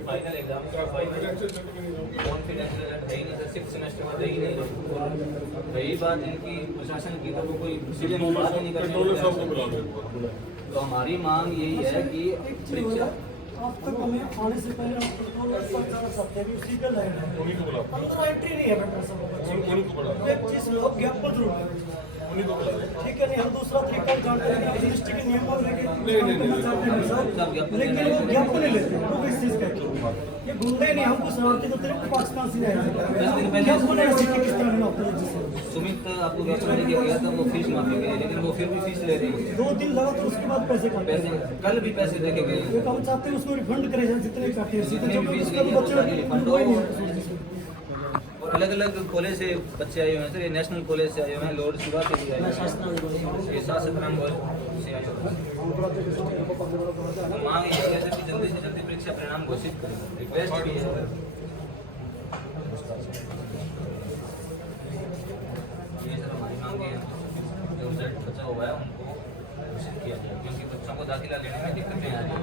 तो final exam का final confidence result है ही नहीं सर, 6 सेमेस्टर में रही नहीं रही बात इनकी प्रशासन की, तो वो कोई सीधे मुंह बात ही नहीं करते। तो हमारी मांग यही है कि परीक्षा अब तक हमें आने से पहले हम कंट्रोलर सब जाना सकते हैं, उसी का लाइन है। अंदर एंट्री नहीं है बेटा सब एक चीज लोग गैप पर जरूर ठीक है। नहीं हम दूसरा तरीका जानते हैं कि यूनिवर्सिटी के नियमों को लेके लेकिन वो गैप को नहीं लेते लोग इस चीज का ये गुंडे नहीं हमको शरारती तो तेरे को पाकिस्तान से नहीं गैप को नहीं सीखे किस तरह नौकरी। सुमित आपको रेफर लेके गया था, वो फीस माफी गई, लेकिन वो फिर भी फीस ले रही है। 2 दिन लगा तो उसके बाद पैसे काटे, कल भी पैसे दे के गए। हम चाहते हैं उसको रिफंड करे जितने काटे जितने भी फीस गई है रिफंड हो। और अलग अलग कॉलेज से बच्चे आए हुए हैं सर, ये नेशनल कॉलेज से आए हुए हैं, लॉर्ड शिवा से भी आए हुए हैं, ये शास्त्राम से आए हुए हैं। मांग ये है कि जल्दी से जल्दी परीक्षा परिणाम घोषित करें, रिक्वेस्ट भी है। ये सर हमारी मांग है, जो रिजल्ट बचा हुआ है उनको घोषित किया जाए, क्योंकि बच्चों को दाखिला लेने में दिक्कतें आ रही हैं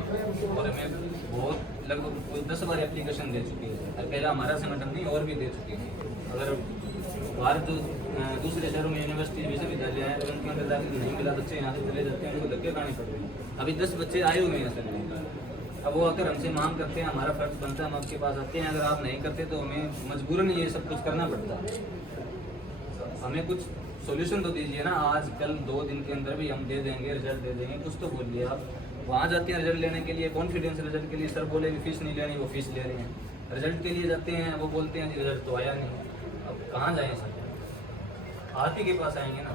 और हमें बहुत लगभग 10 बार एप्लीकेशन दे चुकी है। पहला हमारा संगठन नहीं और भी दे चुकी है। अगर बाहर जो दूसरे शहरों में यूनिवर्सिटी विश्वविद्यालय हैं तो उनके अंदर दाखिला नहीं मिला, बच्चे यहाँ से चले जाते हैं, उनको धक्के खाने पड़ रहे हैं। अभी 10 बच्चे आए हुए हैं सर, अब वो आकर हमसे मांग करते हैं, हमारा फर्ज बनता है हम आपके पास आते हैं, अगर आप नहीं करते तो हमें मजबूरन ये सब कुछ करना पड़ता है। हमें कुछ सॉल्यूशन तो दीजिए ना, आज कल 2 दिन के अंदर भी हम दे देंगे, रिजल्ट दे देंगे, कुछ तो बोलिए। आप वहाँ जाते हैं रिजल्ट लेने के लिए, कॉन्फिडेंस रिजल्ट के लिए, सर बोले कि फीस नहीं लेनी, वो फीस ले रहे हैं। रिजल्ट के लिए जाते हैं, वो बोलते हैं कि रिजल्ट तो आया नहीं। अब कहाँ जाएँ सर, आप ही के पास आएंगे ना।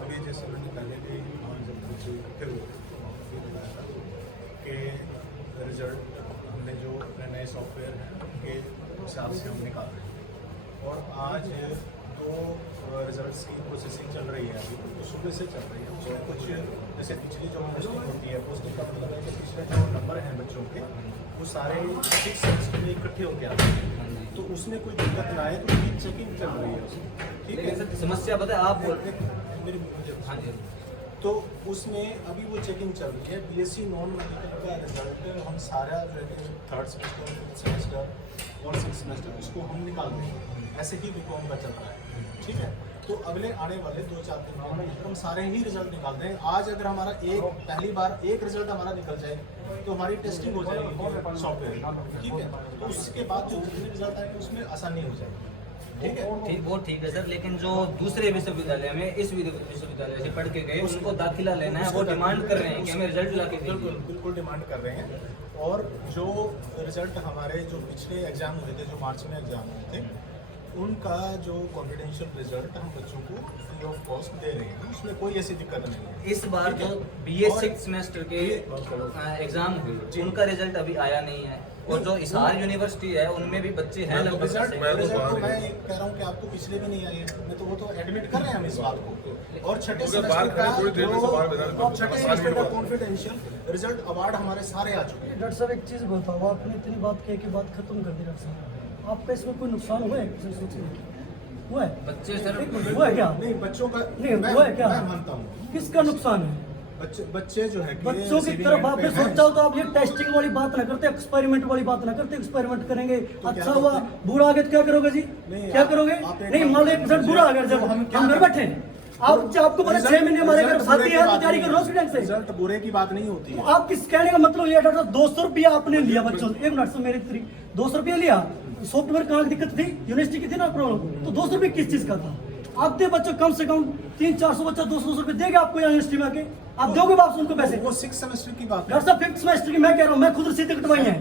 अभी जैसे मैंने पहले भी जब कुछ इकट्ठे हुए कि रिजल्ट हमने जो अपने नए सॉफ्टवेयर हैं उनके हिसाब से हम निकाल रहे हैं, और आज 2 रिजल्ट्स की प्रोसेसिंग चल रही है अभी, तो सुबह से चल रही है। उसमें कुछ जैसे पिछली जो पोस्टिंग होती है, पोस्टिंग का मतलब है कि पिछले जो नंबर हैं बच्चों के वो सारे 6 सेमेस्टर में इकट्ठे होकर आते हैं, तो उसमें कोई दिक्कत ना आए तो उसकी चेकिंग चल रही है उसमें, ठीक है। समस्या बताए आप बोल मेरी हाँ जी, तो उसमें अभी वो चेकिंग चल रही है। बीएससी नॉन मेडिकल का रिजल्ट हम सारा जो है 3rd सेमेस्टर, 5th सेमेस्टर और 6th सेमेस्टर उसको हम निकाल देंगे, ऐसे ही बीकॉम का चल रहा है, ठीक है। तो अगले आने वाले 2-4 दिन में हम सारे ही रिजल्ट निकाल देंगे। आज अगर हमारा पहली बार एक रिजल्ट हमारा निकल जाए तो हमारी टेस्टिंग हो जाएगी सॉफ्टवेयर, ठीक है। तो उसके बाद जो जितने रिजल्ट आएंगे उसमें आसानी हो जाएगी, ठीक है। वो ठीक है सर, लेकिन जो दूसरे विश्वविद्यालय में इस विश्वविद्यालय से पढ़ के गए उनको दाखिला लेना है, वो डिमांड कर रहे हैं कि हमें रिजल्ट ला के बिल्कुल डिमांड कर रहे हैं। और जो रिजल्ट हमारे जो पिछले एग्जाम हुए थे, जो मार्च में एग्जाम हुए थे, उनका जो कॉन्फिडेंशियल रिजल्ट हम बच्चों को फ्री ऑफ कॉस्ट दे रहे हैं, उसमें कोई ऐसी दिक्कत नहीं है। इस बार जो BA 6 सेमेस्टर के एग्जाम हुए उनका रिजल्ट अभी आया नहीं है, और जो हिसार यूनिवर्सिटी है उनमें भी बच्चे हैं लगभग। रिजल्ट तो मैं कह रहा हूँ कि आपको पिछले भी नहीं आए, तो वो तो एडमिट कर रहे हैं हम इस बात को। और छठे सेमेस्टर का कॉन्फिडेंशियल रिजल्ट अवार्ड हमारे सारे आ चुके हैं। डॉक्टर साहब एक चीज़ बताओ, आपने इतनी बात कह के बात खत्म कर दी डॉक्टर साहब, आपका इसमें कोई नुकसान हुआ है? हुआ है बच्चे सर हुआ है क्या? नहीं, बच्चों का नहीं हुआ है क्या? मैं मानता हूँ। किसका नुकसान है? बच्चे जो है बच्चों की तरफ आपने सोचा हो तो आप ये टेस्टिंग वाली बात ना करते, एक्सपेरिमेंट वाली बात ना करते। एक्सपेरिमेंट करेंगे अच्छा हुआ, बुरा आ गया तो क्या करोगे जी? क्या करोगे? नहीं मान लो 1% बुरा आ गया, जब हम घर बैठे आपको पता 6 महीने हमारे घर साथी है तो तैयारी करो स्टूडेंट से। रिजल्ट बुरे की बात नहीं होती है। आप किस कहने का मतलब ये डॉक्टर 200 रुपया आपने लिया बच्चों से, 1 मिनट से मेरी 200 रुपया लिया, सॉफ्टवेयर कहाँ की दिक्कत थी? यूनिवर्सिटी की थी ना प्रॉब्लम, तो 200 रुपये किस चीज का था? आप दे बच्चों कम से कम 300-400 बच्चा 200 रुपये देगा आपको यूनिवर्सिटी में आके, आप दोगे वापस उनको पैसे? वो 6th सेमेस्टर की बात है। डॉक्टर साहब 5th सेमेस्टर की मैं कह रहा हूँ, मैं खुद रसीदें कटवाई हैं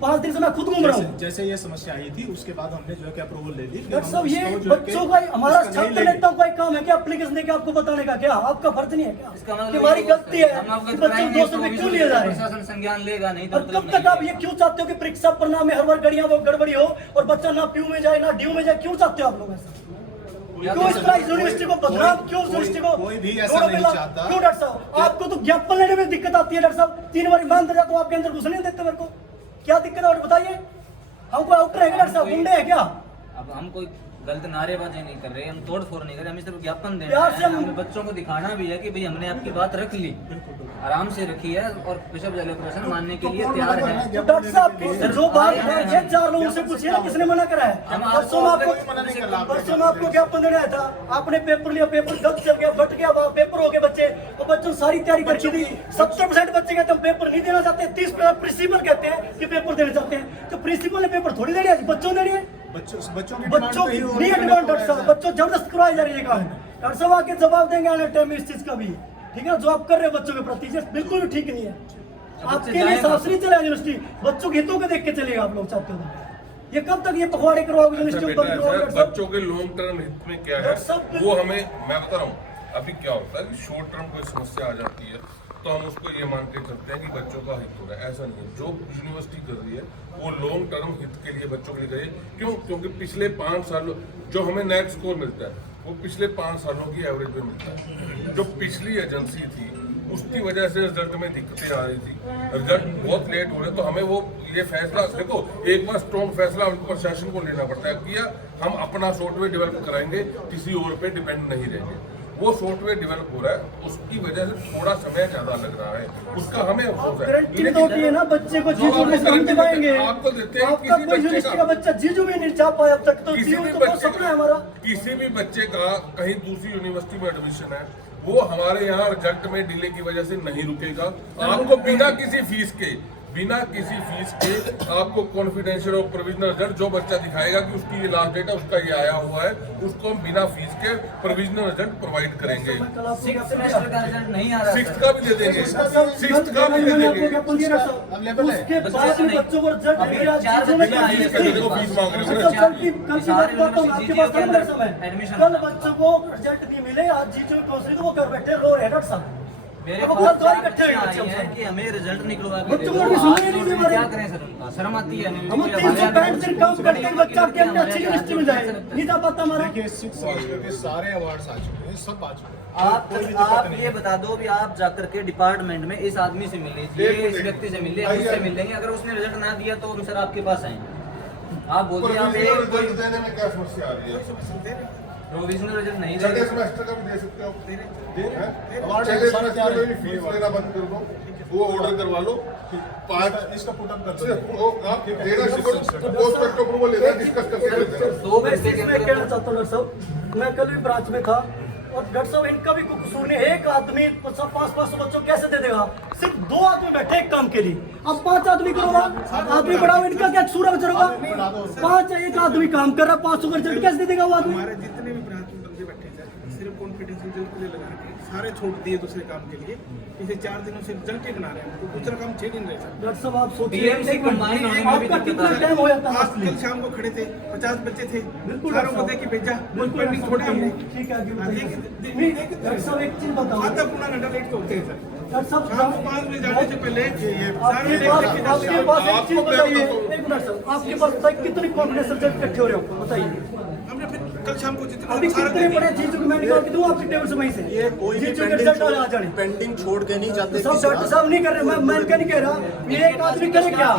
5 दिन से मैं खुद घूम रहा हूँ। जैसे ये समस्या आई थी उसके बाद हमने जो है कि अप्रूवल ले ली। डॉक्टर साहब ये बच्चों का हमारा छात्र नेताओं का एक काम है कि एप्लीकेशन देके आपको बताने का, क्या आपका फर्ज नहीं है क्या? कि हमारी गलती है कि बच्चों 200 रुपये क्यों लिए जा रहे हैं? प्रशासन संज्ञान लेगा नहीं। और कब तक आप ये क्यों चाहते हो कि परीक्षा परिणाम में हर बार गड़बड़ी हो और बच्चा ना पीयू में जाए ना ड्यू में जाए? क्यों चाहते हो आप लोग ऐसा? क्यों इस तरह यूनिवर्सिटी को बदनाम, क्यों यूनिवर्सिटी को कोई भी ऐसा नहीं चाहता। क्यों डॉक्टर साहब आपको तो ज्ञापन लेने में दिक्कत आती है? डॉक्टर साहब 3 बार ईमानदार जाता हूँ आपके अंदर घुसने नहीं देते मेरे को, क्या दिक्कत है और बताइए? हमको आउटर है क्या डॉक्टर साहब? गुंडे है क्या? अब हम कोई गलत नारेबाजी नहीं कर रहे, हम तोड़ फोड़ नहीं कर रहे, हमें सिर्फ ज्ञापन देना प्यार से है। हमें बच्चों को दिखाना भी है कि भाई हमने आपकी बात रख ली, आराम से रखी है और बिशप जले प्रश्न मानने के लिए तैयार है। तो डॉक्टर साहब जो बात है 4 लोगों से पूछिए ना किसने मना करा है। हम परसों में आपको ज्ञापन देना था, आपने पेपर लिया, पेपर गलत चल गया, फट गया, पेपर हो गए बच्चे, और बच्चों सारी तैयारी करके दी। 70% बच्चे कहते हैं पेपर नहीं देना चाहते, 30% प्रिंसिपल कहते हैं कि पेपर देना चाहते हैं। तो प्रिंसिपल ने पेपर थोड़ी देनी है, बच्चों ने देनी है। बच्चों की नहीं है डिमांड डॉक्टर साहब, बच्चों जबरदस्त करवाई जा रही है काम। डॉक्टर साहब आके जवाब देंगे आने टाइम में इस चीज का भी, ठीक है। जो आप कर रहे हो बच्चों के प्रति ये बिल्कुल भी ठीक नहीं है। आपके लिए हिसाब से नहीं चलेगा यूनिवर्सिटी, बच्चों के हितों को देख के चलेगा। आप लोग चाहते हो तो ये कब तक ये पखवाड़े करवाओगे यूनिवर्सिटी में? बंद करवाओगे? बच्चों के लॉन्ग टर्म हित में क्या है वो हमें, मैं बता रहा हूँ। अभी क्या होता है कि शॉर्ट टर्म कोई समस्या आ जाती है तो हम उसको ये मान के चलते हैं कि बच्चों का हित हो रहा है। ऐसा नहीं है, जो यूनिवर्सिटी कर रही है वो लॉन्ग टर्म हित के लिए बच्चों के लिए करिए। क्यों? क्योंकि पिछले 5 सालों जो हमें नेट स्कोर मिलता है वो पिछले 5 सालों की एवरेज में मिलता है। जो पिछली एजेंसी थी उसकी वजह से रिजल्ट में दिक्कतें आ रही थी, रिजल्ट बहुत लेट हो रहे, तो हमें वो ये फैसला, देखो एक बार स्ट्रॉन्ग फैसला प्रशासन को लेना पड़ता है किया हम अपना सॉफ्टवेयर डेवलप कराएंगे, किसी और पे डिपेंड नहीं रहेंगे। वो सॉफ्टवेयर डेवलप हो रहा है, उसकी वजह से थोड़ा समय ज्यादा लग रहा है, उसका हमें अफसोस है। गारंटी तो होती है ना, बच्चे को जीजू में हम दिवाएंगे। आपको देते हैं आपका कोई यूनिवर्सिटी का बच्चा जीजू में नहीं जा पाया अब तक, तो किसी जीजू भी तो बहुत बच्चे सपना है हमारा। किसी भी बच्चे का कहीं दूसरी यूनिवर्सिटी में एडमिशन है वो हमारे यहाँ रिजल्ट में डिले की वजह से नहीं रुकेगा। आपको बिना किसी फीस के आपको कॉन्फिडेंशियल और प्रोविजनल रिजल्ट जो बच्चा दिखाएगा कि उसकी ये लास्ट डेट है, उसका ये आया हुआ है, उसको हम बिना फीस के प्रोविजनल रिजल्ट प्रोवाइड करेंगे। 6th सेमेस्टर का रिजल्ट नहीं आ रहा, 6th का भी दे देंगे, 6th का भी दे देंगे। उसके बाद भी बच्चों को रिजल्ट अभी दिया, 4 जीजू में बच्चे आए हैं, देखो फीस मांग रहे हैं। कल की बात बताता हूँ, आपके पास कम समय, एडमिशन कल बच्चों को रिजल्ट नहीं मिले, आज जीजू काउंसिल तो वो कर बैठे रो रहे हैं डॉक्टर साहब। मेरे अब पास बहुत सारी 4 इकट्ठे बच्चे हुए आए बच्चे हैं कि हमें रिजल्ट निकलवा के बच्चों दे को दो। भी सुनने आप नहीं लोग दे क्या रहे। करें सर, शर्म आती है। हम 365 दिन काम करते हैं, बच्चा आपके अपने अच्छी यूनिवर्सिटी में जाए, नहीं था पता हमारा। देखिए 6 सेमेस्टर के सारे अवार्ड्स आ चुके हैं, सब आ चुके हैं। आप ये बता दो भी आप जाकर के डिपार्टमेंट में इस आदमी से मिल लीजिए, इस व्यक्ति से मिल लीजिए, उससे मिल लेंगे। अगर उसने रिजल्ट ना दिया तो हम सर आपके पास आएंगे। आप बोलिए आप रिजल्ट देने में क्या समस्या आ रही है? प्रोविजनल रिजल्ट नहीं छठे दे सेमेस्टर का भी दे सकते हो, अवार्ड छठे सेमेस्टर में भी फीस लेना बंद कर दो, वो ऑर्डर करवा लो। 5 इसका पुट अप कर दो। आप देना पोस्ट अप्रूवल लेना, डिस्कस करके 2 घंटे के मैं अंदर कहना चाहता हूँ डॉक्टर साहब, मैं कल भी ब्रांच में था और डॉक्टर साहब इनका भी कोई कसूर नहीं। एक आदमी 500 बच्चों कैसे दे देगा? सिर्फ 2 आदमी बैठे एक काम के लिए, अब 5 आदमी करोगा, आदमी बढ़ाओ, इनका क्या कसूर है बेचारों का? 5 एक आदमी काम कर रहा है, 500 का रिजल्ट कैसे दे देगा वो आदमी? हमारे जितने भी ब्रांच में बंदे बैठे थे सिर्फ कॉन्फिडेंस रिजल्ट के लिए लगा के सारे छोड़ दिए दूसरे काम के लिए। पिछले 4 दिनों से रिजल्ट ही बना रहे हैं, तो दूसरा काम 6 दिन रहे सर। डॉक्टर साहब आप सोचिए DMC combine होने में भी आपका दिक्कत कितना आ रही है। टाइम हो जाता है आज कल शाम को खड़े थे, 50 बच्चे थे, बिल्कुल सारों को डॉक्टर दे के भेजा, बिल्कुल पेंडिंग छोड़े हमने। ठीक है आगे हाँ, बताइए। देखिए, नहीं डॉक्टर साहब एक चीज बताओ, आधा पौना घंटा लेट तो होते हैं सर। डॉक्टर साहब शाम को 5 बजे जाने से पहले सारे आपके पास एक चीज बताइए, एक मिनट सर, आपके पास बताइए कितनी कॉन्फिडेंस रिजल्ट इकट्ठे हो रहे हो बताइए। हमने फिर कल शाम को जितना अभी सारा कितने बड़े जीजू को मैं निकाल के दूं आपके टेबल से वहीं से? ये कोई भी जीजू के रिजल्ट आ जाने। पेंडिंग छोड़ के नहीं जाते। सब डॉक्टर साहब नहीं कर रहे, मैं क्या नहीं कह रहा, ये एक आदमी करे क्या?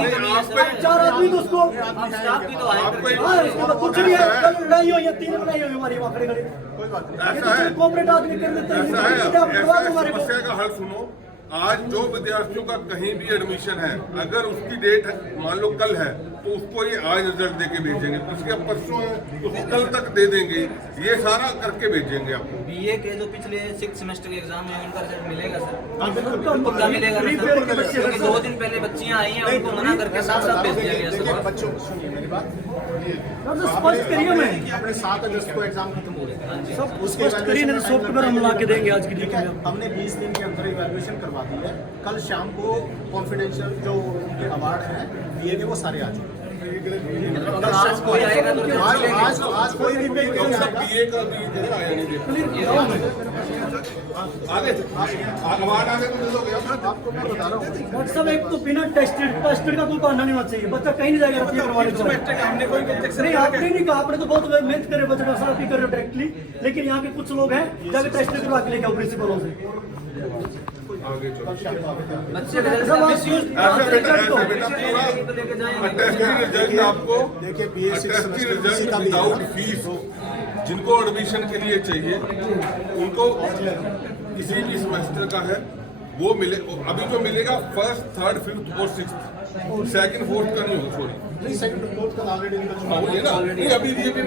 4 आदमी तो उसको आप स्टाफ की तो आए करके हाँ, इसको तो कुछ नहीं है। कल लड़ाई हुई है, 3 लड़ाई हुई हमारी वहाँ खड़े खड़े। कोई बात नहीं। ये तो कोऑपरेट आदमी कर देते हैं, ऐसा है, आप करवा दो हमारे को। समस्या का हल सुनो। आज जो विद्यार्थियों का कहीं भी एडमिशन है, अगर उसकी डेट मान लो कल है तो उसको ये आज रिजल्ट दे के भेजेंगे, उसके परसों है उसको कल तक दे देंगे, ये सारा करके भेजेंगे आपको। बीए के जो पिछले 6th सेमेस्टर के एग्जाम में उनका रिजल्ट मिलेगा सर? हाँ, बिल्कुल। पक्का मिलेगा ना प्रीपेयर के सर? बच्चे क्योंकि 2 दिन पहले बच्चियां आई हैं, उनको मना करके साफ भेज दिया गया देखिए सर। बच्चों को सुनिए मेरी बात। डॉक्टर साहब स्पष्ट करिए मैं अपने 7 अगस्त को एग्जाम खत्म हो गया, सब स्पष्ट करिए, नहीं तो सॉफ्टवेयर हम ला के देंगे आज की डेट में। हमने 20 दिन के अंदर इवैल्यूएशन करवा दी है। कल शाम को कॉन्फिडेंशियल जो उनके अवार्ड हैं दिए गए वो सारे आ चुके हैं। अगर आज कोई आएगा तो रिजल्ट आज मिलेगा। आज आज कोई भी पेपर नहीं आएगा। बीए का भी आया नहीं आगे अवार्ड आगे तो दे दोगे आप? आपको मैं बता रहा हूँ। डॉक्टर साहब एक तो बिना टेस्टेड का कोई बहाना नहीं होना चाहिए, बच्चा कहीं नहीं जाएगा रफी करवाने को। सेमेस्टर का हमने कोई ऑब्जेक्शन नहीं आपने नहीं कहा, आपने तो बहुत मेहनत करे बच्चे का साथ ही कर रहे हो डायरेक्टली, लेकिन यहाँ के कुछ लोग हैं जाके टेस्ट करवा के लेके आओ प्रिंसिपलों से। आगे चलो बच्चे का सब आप use- ऐसा बेटा तो लेके जाएंगे टेस्टिंग रिजल्ट आपको देखिए, BA6 टेस्टिंग semester किसी रिजल्ट का भी विदाउट है। फीस जिनको एडमिशन के लिए चाहिए उनको किसी भी सेमेस्टर का है वो मिले। अभी जो मिलेगा फर्स्ट, थर्ड, फिफ्थ और सिक्स्थ, सेकंड, फोर्थ का नहीं होगा, सॉरी नहीं, सेकंड फोर्थ का ऑलरेडी इनका हाँ, वही है ना, नहीं अभी ये भी